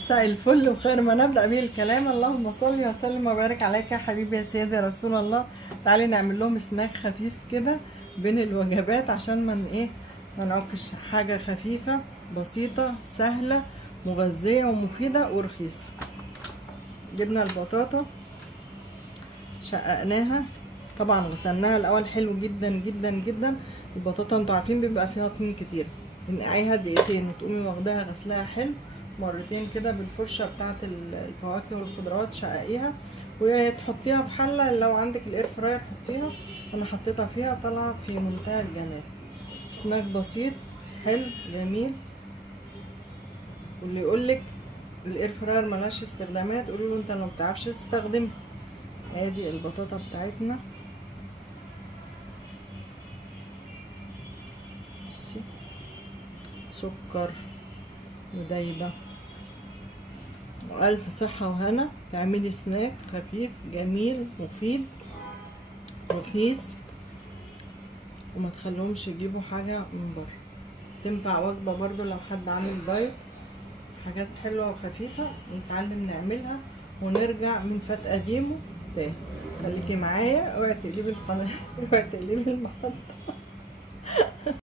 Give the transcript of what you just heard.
مساء الفل وخير ما نبدأ به الكلام. اللهم صل وسلم وبارك عليك يا حبيبي يا سيدي يا رسول الله. تعالي نعمل لهم سناك خفيف كده بين الوجبات عشان ما نعكش. حاجة خفيفة بسيطة سهلة مغذية ومفيدة ورخيصة. جبنا البطاطا شققناها، طبعا غسلناها الاول حلو جدا جدا جدا. البطاطا انتوا عارفين بيبقى فيها طين كتير، انقعيها دقيقتين وتقومي واخداها غسلاها حلو مرتين كده بالفرشه بتاعه الفواكه والخضروات. شققيها وتحطيها في حله، لو عندك الاير فراير حطيها. انا حطيتها فيها طالعه في منتهى الجمال. سناك بسيط حلو جميل. واللي يقولك الاير فراير ملهاش استخدامات قولوا له انت لو مبتعرفش تستخدمها. ادي البطاطا بتاعتنا، بصي سكر ودايبه والف صحه وهنا. تعملي سناك خفيف جميل مفيد رخيص، وما تخليهمش يجيبوا حاجه من بره. تنفع وجبه برضو لو حد عامل دايت. حاجات حلوه وخفيفه نتعلم نعملها ونرجع من فات قديمه تاني. خليكي معايا، اوعي تقلبي القناه اوعي تقلبي المحطه.